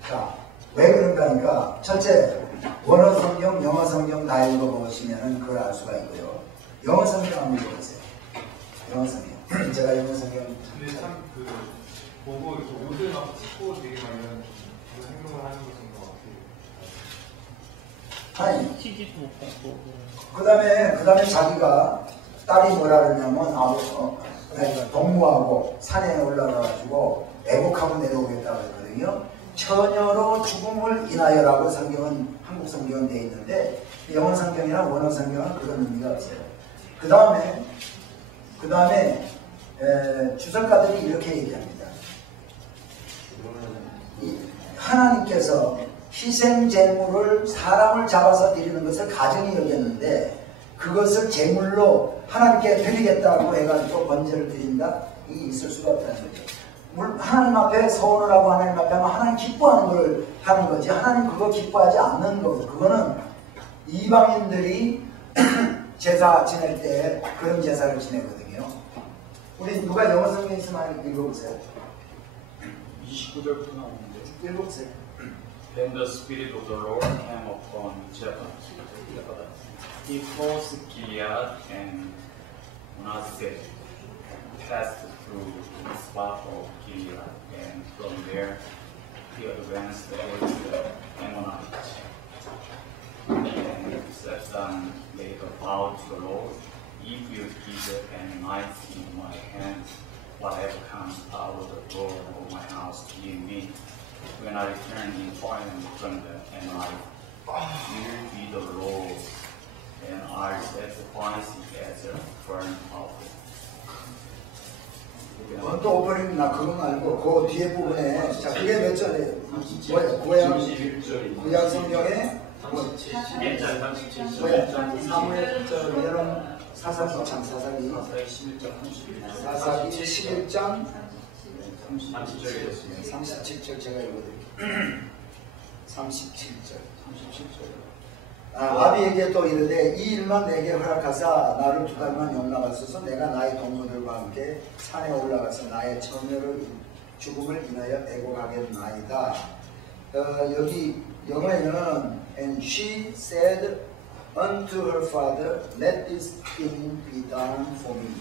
자, 왜 그런가 하니까 첫째, 원어 성경, 영어 성경 다 읽어보시면 그걸 알 수가 있고요. 영어 성경 한번 읽어보세요. 영어 성경. 제가 영어 성경. 근데 참 보고 이렇게 옷을 막 찢고 되게 막 이런 행동을 하는 것인 것 같아요. 아니, 튀지도 못하고. 그 다음에 자기가 딸이 뭐라 그러냐면 동무하고 산에 올라가가지고 애국하고 내려오겠다고 했거든요. 처녀로 죽음을 인하여라고 성경은 한국 성경은 되어 있는데 영어 성경이나 원어 성경은 그런 의미가 없어요. 그 다음에 주석가들이 이렇게 얘기합니다. 하나님께서 희생 제물을 사람을 잡아서 드리는 것을 가정이 여겼는데 그것을 제물로 하나님께 드리겠다고 해가지고 번제를 드린다? 이게 있을 수가 없다는 거죠. 하나님 앞에 서원을 하고 하나님 앞에 하면 하나님 기뻐하는 걸 하는 거지 하나님 그거 기뻐하지 않는 거고 그거는 이방인들이 제사 지낼 때 그런 제사를 지내거든요. 우리 누가 영어 성경 있으면 읽어보세요. 29절부터 나오는데 읽어보세요. Then the Spirit of the Lord came upon Jephthah. He crossed Gilead and Manasseh, passed through the spot of Gilead, and from there he advanced against the Ammonites. And Jephthah made a vow to the Lord, if you give the Ammonites in my hands, whatever comes out of the door of my house to me, when I return in triumph from the Ammonites, will be the Lord, and I sacrifice it as a burnt offering. 또 오퍼닝 나 그거 말고 그 뒤에 부분에 자 그게 몇 절이에요? 구약 성경에 11절 37절 사무엘절 여러분 사사기 11장 37절 제가 읽어드릴게요. 37절 아비에게 또 이르되 이 일만 내게 허락하사 나를 2달만 영락하소서. 내가 나의 동무들과 함께 산에 올라가서 나의 처녀를 죽음을 인하여 애곡하겠나이다. 여기 영어에는 And she said unto her father, Let this thing be done for me.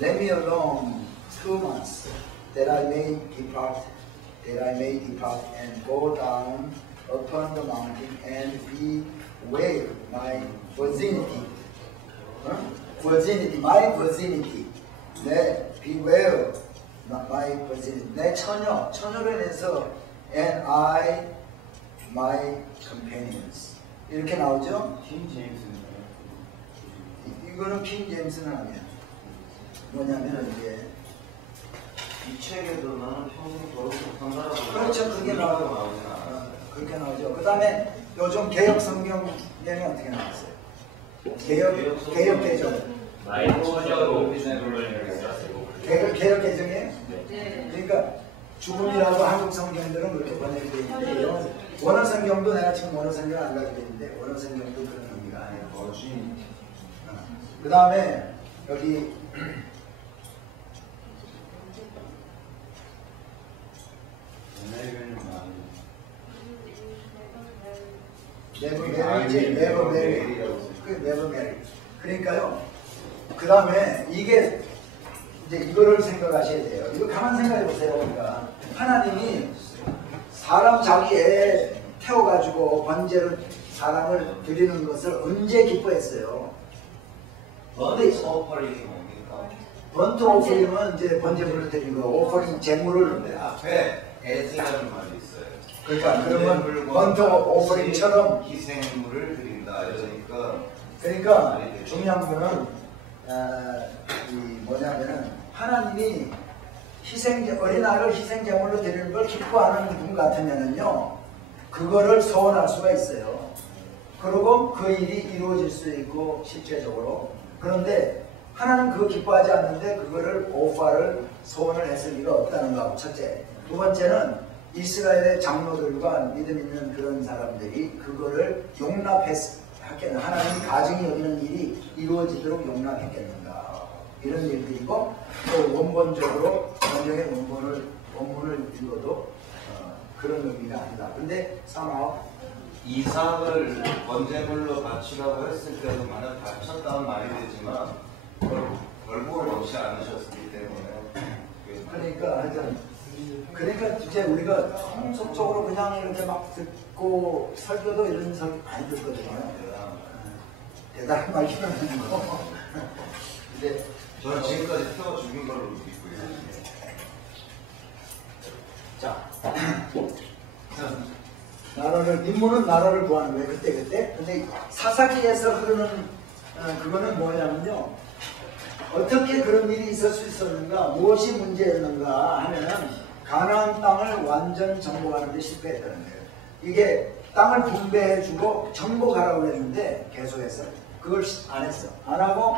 Let me alone 2 months, that I may depart and go down upon the mountain and bewail my virginity. My virginity. Bewail my virginity. 내 처녀를 해서 and I, my companions. 이렇게 나오죠? 킹 제임스는 이거는 킹 제임스는 아니야. 뭐냐면 이게 이 책에도 나는 평생 저렇게 못한다라고 그렇죠. 그게 나오잖아. 그렇게 나오죠. 그 다음에 요즘 개혁 성경에는 어떻게 나왔어요? 개혁 개정. 나의 처녀로 죽음을 개혁 개정이에요? 네. 그러니까 죽음이라고 한국 성경들은 그렇게 번역이 되어 있는데 원어 성경도 내가 지금 원어 성경 안 가지고 있는데 원어 성경도 그런 의미가 아니에요. 주인. 그 다음에 여기 네버 메리. 그러니까요. 그 다음에 이게 이제 이거를 생각하셔야 돼요. 이거 가만 생각해 보세요. 그러니까 하나님이 사람 자기 애 태워가지고 번제를 사람을 드리는 것을 언제 기뻐했어요? 번트 오퍼링이 뭡니까? 번트 오퍼링은 이제 번제물을 드리는 거, 오퍼링 제물을 앞에 에스라는 말이 있어요. 그러니까 그러면 번트 오퍼링처럼 희생물을 드린다. 그러니까 중요한 거는 이 뭐냐면은 하나님이 어린아이를 희생제물로 드리는 걸 기뻐하는 분 같으면은요 그거를 소원할 수가 있어요. 그리고 그 일이 이루어질 수 있고 실제적으로. 그런데 하나님 그거 기뻐하지 않는데 그거를 오파를 소원을 했을 리가 없다는 거하고 첫째. 두 번째는 이스라엘의 장로들과 믿음 있는 그런 사람들이 그거를 용납했겠는가, 하나님이 가정이 여기는 일이 이루어지도록 용납했겠는가, 이런 일들이고, 또 원본적으로 성경의 원문을 읽어도 그런 의미가 아니다. 근데 사마 이삭을 번제물로 바치라고 했을 때도 만약 바쳤다는 말이 되지만 결국은 넣지 않으셨기 때문에 그러니까 하여튼 이제 우리가 통속적으로 그냥 이렇게 막 듣고 설교도 이런 설교 많이 듣거든요. 대단한 말이긴 아니고. 근데 저는 지금까지 태워 죽인 걸로 믿고 있어요. 자, 나라를 인문은 나라를 구하는 거예요. 그때. 근데 사사기에서 흐르는 그거는 뭐냐면요. 어떻게 그런 일이 있을 수 있었는가, 무엇이 문제였는가 하면은 가나안 땅을 완전 정복하는 데 실패했다는 거예요. 이게 땅을 분배해주고 정복하라고 했는데 계속해서 그걸 안 했어. 안 하고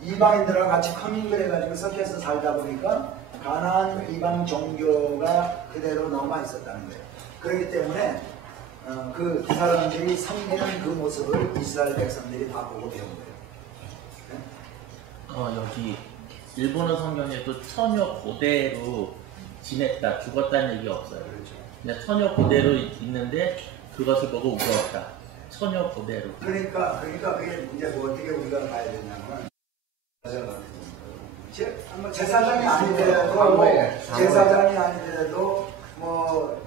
이방인들하고 같이 커밍을 해가지고 섞여서 살다 보니까 가나안 이방 종교가 그대로 남아 있었다는 거예요. 그렇기 때문에 그 사람들이 섬기는 그 모습을 이스라엘 백성들이 다 보고 배운 거예요. 여기 일본어 성경에도 처녀 고대로 지냈다, 죽었다는 얘기 없어요. 그냥 처녀 고대로 있는데 그것을 보고 울었다. 처녀 고대로. 그러니까 그게 이제 뭐 어떻게 우리가 봐야 되냐면 제사장이 아니더라도 제사장이 아니더라도 뭐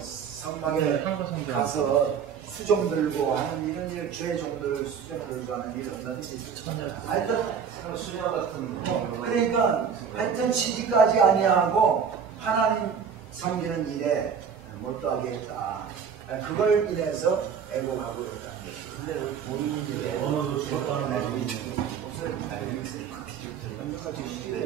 성막에 가서 수종 들고 하는 이런 일, 주의 종들 수종 들고 하는 일 얼마든지 하여튼 수녀 같은 그러니까 하여튼 시집까지 아니하고 하나님 섬기는 일에 못하게 했다. 그걸 인해서 애곡하고 있다는 거죠. 근데 본인이 언어도 죽었다는 말이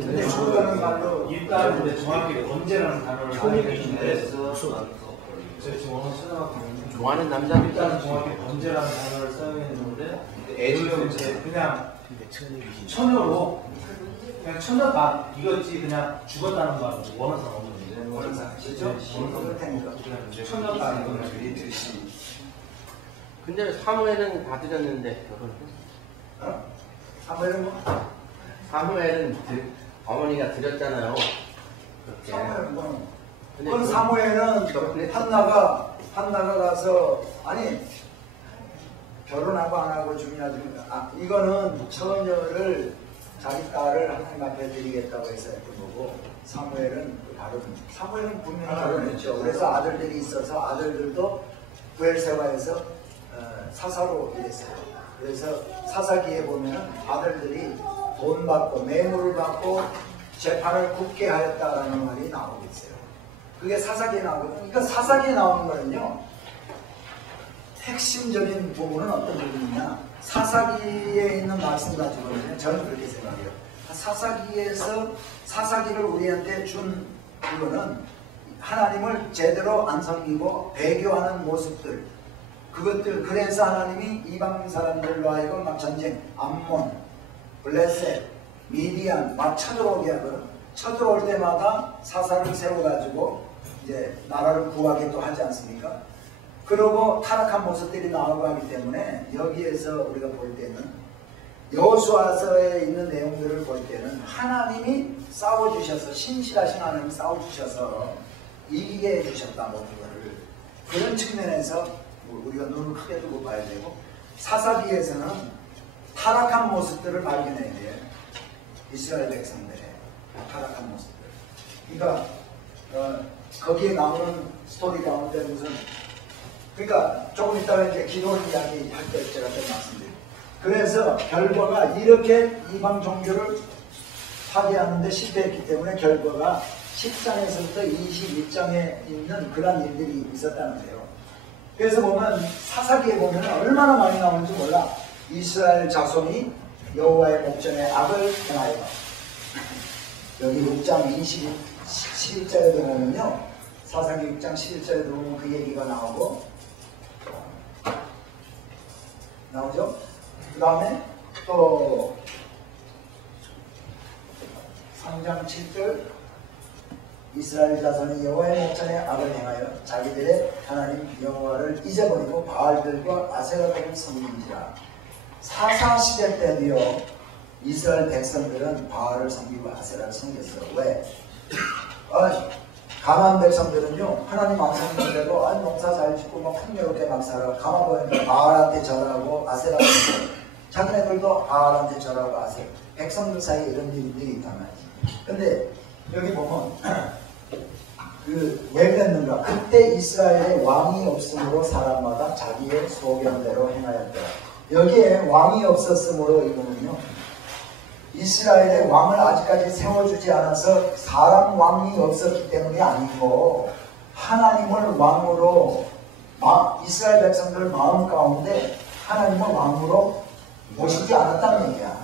근데 죽었다는 말로 일단 근데 정확히 번제라는 단어를 초미인데 제가 지금 언어 찾아봤거든요. 좋아하는 남자는 일단 정확히 번제라는 단어를 사용했는데 애주명제 그냥 처녀로 그냥 처녀다 이거지 그냥 죽었다는 말은 원어상 없는데 원상 시죠? 그렇다니까 처녀다 이거는 근데 사무엘은 다 드렸는데 결혼했어. 사무엘은 뭐? 사무엘은 어머니가 드렸잖아요. 그렇게. 사무엘은 뭐? 근데 그건 사무엘은 한나가 가서 아니 결혼하고 안 하고 죽이나 이거는 처녀를 자기 딸을 하나님 앞에 드리겠다고 해서 했던 거고 사무엘은 분명히 결혼했죠. 그래서 아들들이 있어서 아들들도 부엘세바에서 사사로 일했어요. 그래서 사사기에 보면 아들들이 돈 받고 뇌물을 받고 재판을 굳게 하였다라는 말이 나오고 있어요. 그게 사사기에 나오거든요. 그러니까 사사기에 나오는 거는요. 핵심적인 부분은 어떤 부분이냐. 사사기에 있는 말씀 가지고는 저는 그렇게 생각해요. 사사기를 우리한테 준 그거는 하나님을 제대로 안 섬기고 배교하는 모습들 그것들 그래서 하나님이 이방 사람들로 하여금 막 전쟁 암몬, 블레셋, 미디안 막 쳐들어오게 하거든. 쳐들어올 때마다 사사를 세워가지고 이제 나라를 구하기도 하지 않습니까? 그러고 타락한 모습들이 나오고 하기 때문에 여기에서 우리가 볼 때는 여호수아서에 있는 내용들을 볼 때는 하나님이 싸워주셔서 신실하신 하나님이 싸워주셔서 이기게 해주셨다 모든 것을 그런 측면에서 우리가 눈을 크게 두고 봐야 되고 사사기에서는 타락한 모습들을 발견해야 돼요. 이스라엘 백성들의 타락한 모습들. 그러니까 거기에 나오는 스토리 가운데 무슨 그러니까 조금 이따가 이제 기도원 이야기 할 때 제가 좀 말씀드릴게요. 그래서 결과가 이렇게 이방 종교를 파괴하는데 실패했기 때문에 결과가 10장에서부터 21장에 있는 그런 일들이 있었다는 거예요. 그래서 보면 사사기에 보면 얼마나 많이 나오는지 몰라. 이스라엘 자손이 여호와의 목전에 악을 행하여 여기 6장 11절에 보면요. 사사기 6장 11절에 보면 그 얘기가 나오죠. 그 다음에 또 3장 7절 이스라엘 자손이 여호와의 목전에 악을 행하여 자기들의 하나님 여호와를 잊어버리고 바알들과 아세라들을 섬기니라. 사사시대 때도요 이스라엘 백성들은 바알을 섬기고 아세라를 섬겼어요. 왜? 가나안 백성들은요 하나님 안 섬기는데도 농사 잘 짓고 막 풍요롭게 막 살아. 가만 보니까 바알한테 절하고 아세라한테 자기네들도 바알한테 절하고 아세라. 백성들 사이에 이런 일들이 있단 말이지. 근데 여기 보면 왜 그랬는가? 그때 이스라엘에 왕이 없으므로 사람마다 자기의 소견대로 행하였더라. 여기에 왕이 없었으므로 이거는요 이스라엘의 왕을 아직까지 세워주지 않아서 사람 왕이 없었기 때문이 아니고 하나님을 왕으로 이스라엘 백성들 마음 가운데 하나님을 왕으로 모시지 않았다는 얘기야.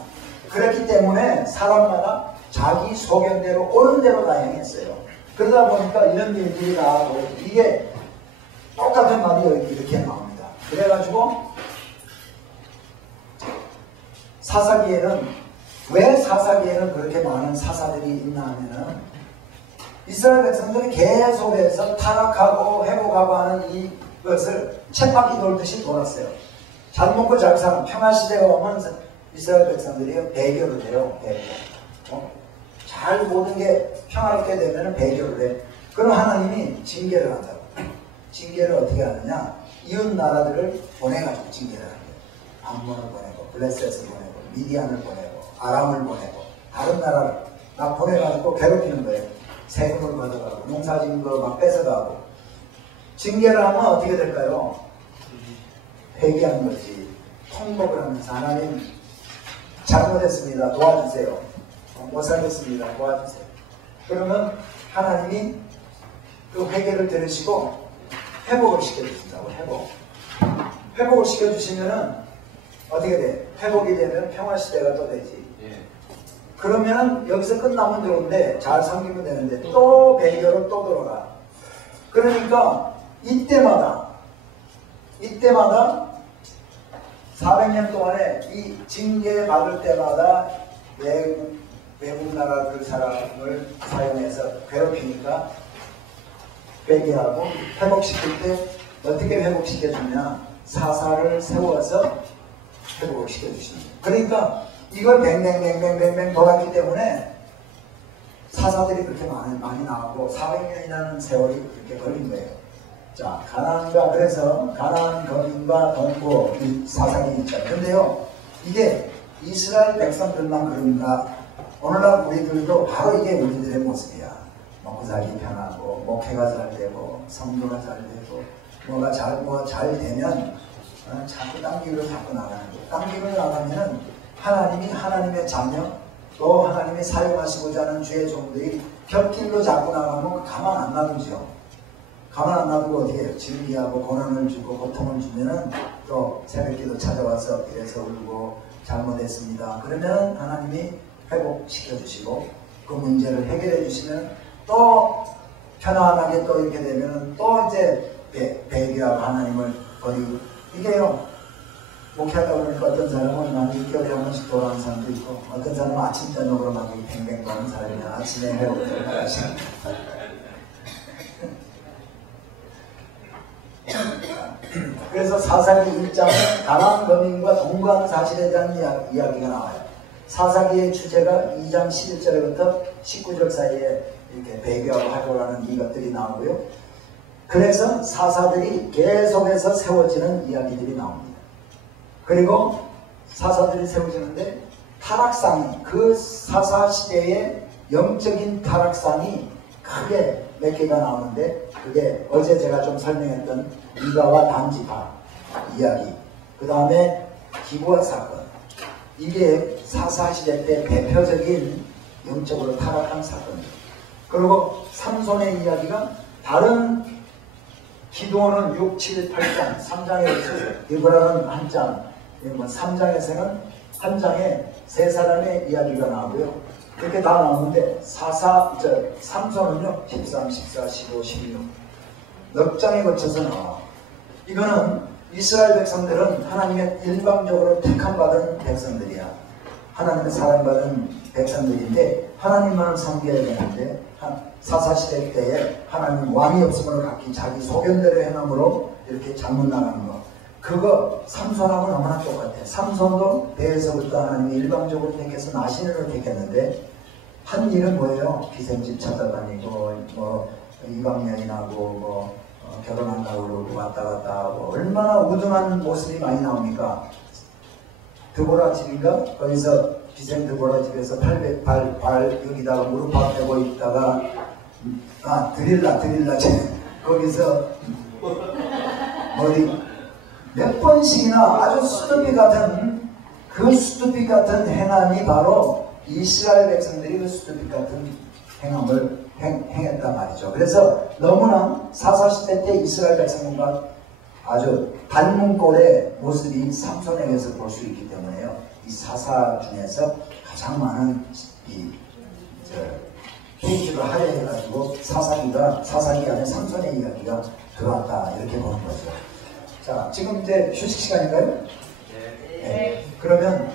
그렇기 때문에 사람마다 자기 소견대로 옳은 대로 다 행했어요. 그러다 보니까 이런 일들이 나오고 이게 똑같은 말이 이렇게 나옵니다. 그래가지고 왜 사사기에는 그렇게 많은 사사들이 있나 하면은 이스라엘 백성들이 계속해서 타락하고 회복하고 하는 이것을 쳇바퀴 돌듯이 돌았어요. 잘 먹고 잘 사는 평화시대가 오면 이스라엘 백성들이 배교를 해요. 잘 모든 게 평화롭게 되면 배교를 해. 그럼 하나님이 징계를 한다고. 징계를 어떻게 하느냐? 이웃 나라들을 보내가지고 징계를 하는 거예요. 암몬을 보내고 블레셋을 보내고 미디안을 보내고 아람을 보내고 다른 나라를 막 보내가지고 괴롭히는 거예요. 세금을 걷어가고 농사짓는 거 막 뺏어가고. 징계를 하면 어떻게 될까요? 회개하는 거지. 통곡을 하면서 하나님 잘못했습니다. 도와주세요. 못 살겠습니다. 도와주세요. 그러면 하나님이 그 회개를 들으시고 회복을 시켜주신다고. 회복을 시켜주시면은 어떻게 돼? 회복이 되면 평화시대가 또 되지. 그러면 여기서 끝나면 좋은데 잘 섬기면 되는데 또 배교로 또 들어가. 그러니까 이때마다 400년 동안에 이 징계 받을 때마다 외국 나라들 사람을 사용해서 괴롭히니까 회개하고 회복시킬 때 어떻게 회복시켜주냐? 사사를 세워서 회복을 시켜주시는 거예요. 그러니까 이걸 뱅뱅뱅뱅뱅뱅 돌았기 때문에 사사들이 그렇게 많이 나오고 400년이라는 세월이 그렇게 걸린 거예요. 자, 가나안과 그래서 가나안 거민과 동부 이 사사기 있죠. 근데요, 이게 이스라엘 백성들만 그런가? 오늘날 우리들도 바로 이게 우리들의 모습이야. 먹고 살기 편하고 목회가 잘 되고 성도가 잘 되고 뭐가 잘 되면 자꾸 딴 길로 자꾸 나가는 거예요. 딴 길로 나가면은 하나님이 하나님의 자녀 또 하나님이 사용하시고자 하는 주의 종들이 곁길로 자꾸 나가면 가만 안 놔두죠. 가만 안 놔두고 어떻게 해요? 질기하고 고난을 주고 고통을 주면은 또 새벽기도 찾아와서 이래서 울고 잘못했습니다. 그러면 하나님이 회복시켜 주시고 그 문제를 해결해 주시면 또 편안하게 또 이렇게 되면 또 이제 배교하고 하나님을 버리고 이게요. 목회하다 보니까 어떤 사람은 한 6개월에 한 번씩 돌아오는 사람도 있고 어떤 사람은 아침 저녁으로 막 뱅뱅 도는 사람이 아침에 회복되고 하시는 그래서 사사기 1장은 가나안 거민과 동거한 사실에 대한 이야기가 나와요. 사사기의 주제가 2장 11절부터 19절 사이에 이렇게 배교하고 활동하는 이것들이 나오고요. 그래서 사사들이 계속해서 세워지는 이야기들이 나옵니다. 그리고 사사들이 세워지는데 타락상이, 그 사사 시대의 영적인 타락상이 크게 몇 개가 나오는데, 그게 어제 제가 좀 설명했던 미가와 단지파 이야기, 그 다음에 기부와 사건, 이게 사사시대 때 대표적인 영적으로 타락한 사건입니다. 그리고 삼손의 이야기가 다른 기도는 6, 7, 8장, 3장에 있어서 디브라는 한 장, 3장에서는 한 장에 세 사람의 이야기가 나오고요. 이렇게 다 나오는데 삼손은요 13, 14, 15, 16 넉 장에 거쳐서 나와. 이거는 이스라엘 백성들은 하나님의 일방적으로 택함받은 백성들이야. 하나님의 사랑받은 백성들인데 하나님만을 섬겨야 되는데 사사시대 때에 하나님 왕이 없음을 각기 자기 소견대로 행함으로 이렇게 잘못 나가는 거, 그거 삼손하고 너무나 똑같아. 삼손도 배에서부터 하나님이 일방적으로 택해서 나신으로 택했는데 한 일은 뭐예요? 기생집 찾아다니고 뭐 이방여인하고 뭐 결혼한다고 그러고 왔다 갔다 하고 얼마나 우둔한 모습이 많이 나옵니까? 드보라 집인가? 거기서 기생 드보라 집에서 800발 여기다가 무릎 대고 있다가 드릴라 거기서 어디 몇 번씩이나 아주 수두빛 같은 행함이 바로 이스라엘 백성들이 그 수두빛 같은 행함을 행했단 말이죠. 그래서 너무나 사사시대 때 이스라엘 백성과 아주 닮은 꼴의 모습이 삼손에게서 볼 수 있기 때문에요. 이 사사 중에서 가장 많은 페이지를 할애해가지고 사사기 안에 삼손의 이야기가 들어왔다, 이렇게 보는 거죠. 자, 지금 이제 휴식 시간인가요? 네. 그러면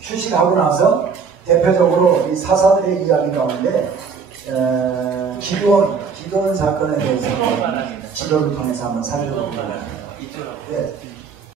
휴식하고 나서 대표적으로 이 사사들의 이야기 가운데 기도원 사건에 대해서 지도를 통해서 한번 살펴보겠습니다. 네.